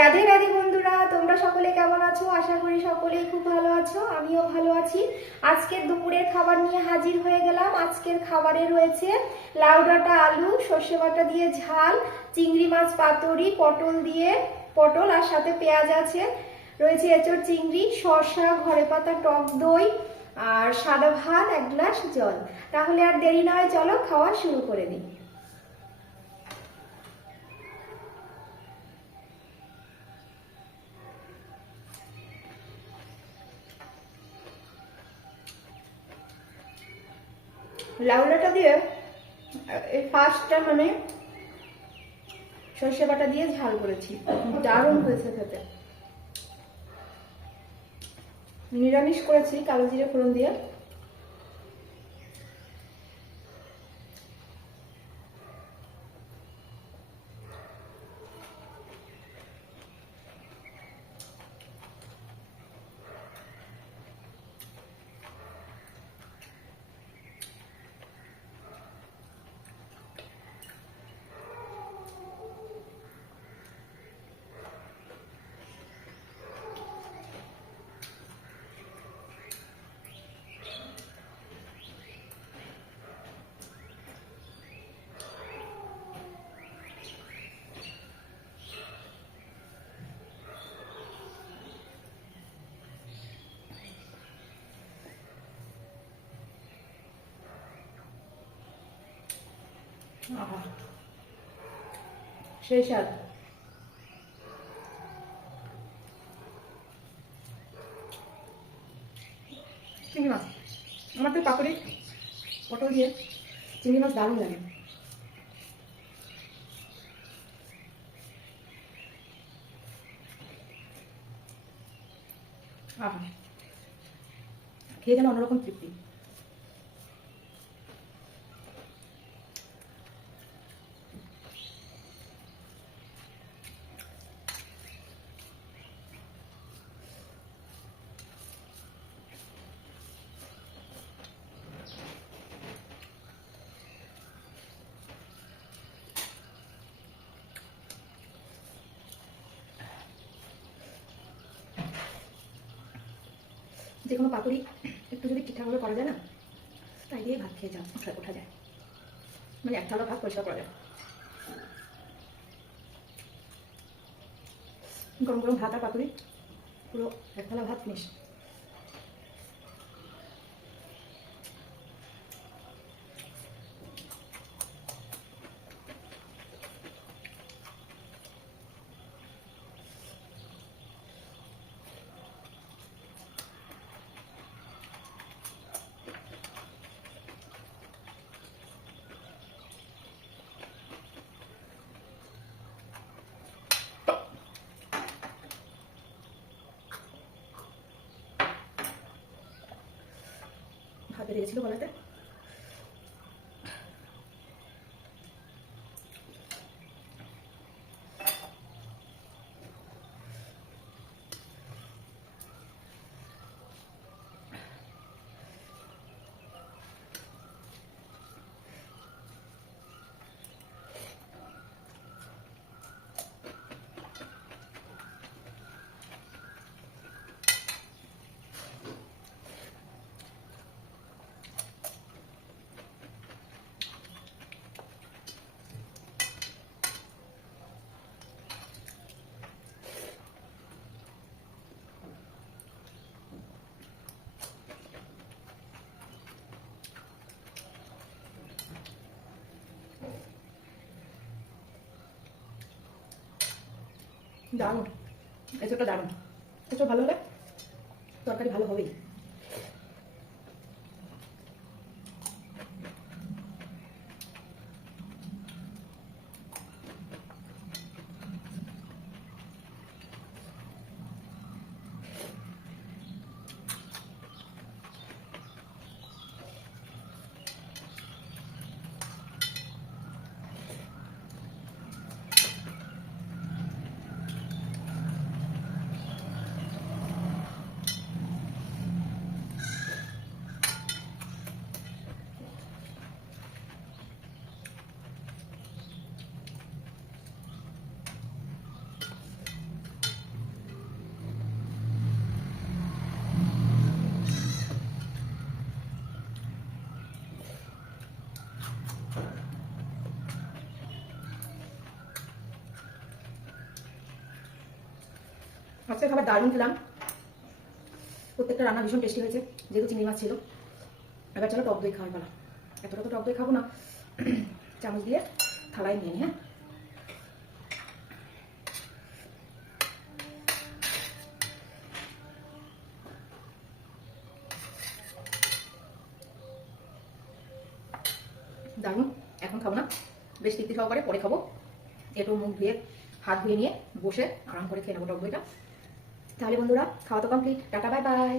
রাধে রাধে বন্ধুরা, তোমরা সকলে কেমন আছো? আশা করি সকলেই খুব ভালো আছো, আমিও ভালো আছি। আজকের দুপুরের খাবার নিয়ে হাজির হয়ে গেলাম। আজকের খাবারে রয়েছে লাউ ডাঁটা আলু সর্ষে বাটা দিয়ে ঝাল, চিংড়ি মাছ পাতুরি, পটল আর সাথে পেঁয়াজ আছে, রয়েছে এঁচড় চিংড়ি, শসা, ঘরে পাতা টক দই আর সাদা ভাত, এক গ্লাস জল। তাহলে আর দেরি নয়, চলো খাওয়া শুরু করে দিই। লাউ ডাঁটা দিয়ে এই ফার্স্টটা সর্ষে বাটা দিয়ে ঝাল করেছি, দারুণ হয়েছে খেতে। নিরামিষ করেছি কালো জিরে ফোড়ন দিয়ে। সেই স্বাদ। চিংড়ি মাছ, আমার তো পাপড়ি পটল দিয়ে চিংড়ি মাছ দারুণ লাগে। আহা, খেয়ে যেন অন্যরকম তৃপ্তি। যে কোনো পাতুরি একটু যদি ঠিকঠাকভাবে করা যায় না, তাই দিয়ে ভাত খেয়ে ওঠা যায়, এক থালা ভাত পরিষ্কার করা যায়। গরম গরম ভাত আর পাতুরি, পুরো এক থালা ভাত ফিনিশ। ভাত বেড়ে গেছিল গলাতে। দারুণ, এঁচোড়টা দারুণ। এঁচোড় ভালো হলে তরকারি ভালো হবেই। আজকে খাবার দারুণ খেলাম, প্রত্যেকটা রান্না ভীষণ টেস্টি হয়েছে, যেহেতু চিংড়ি মাছ ছিল। এবার চলো টক দই খাওয়ার পালা। এতটা তো টক দই খাবো না, চামচ দিয়ে থালায় নিয়ে নি। হ্যাঁ, দারুণ। এখন খাবো না, বেশ তৃপ্তি সহকারে পরে খাবো। একটু মুখ ধুয়ে হাত ধুয়ে নিয়ে বসে আরাম করে খেয়ে নেবো টক দইটা। তাহলে বন্ধুরা, খাওয়া তো কমপ্লিট, টাটা বাই বাই।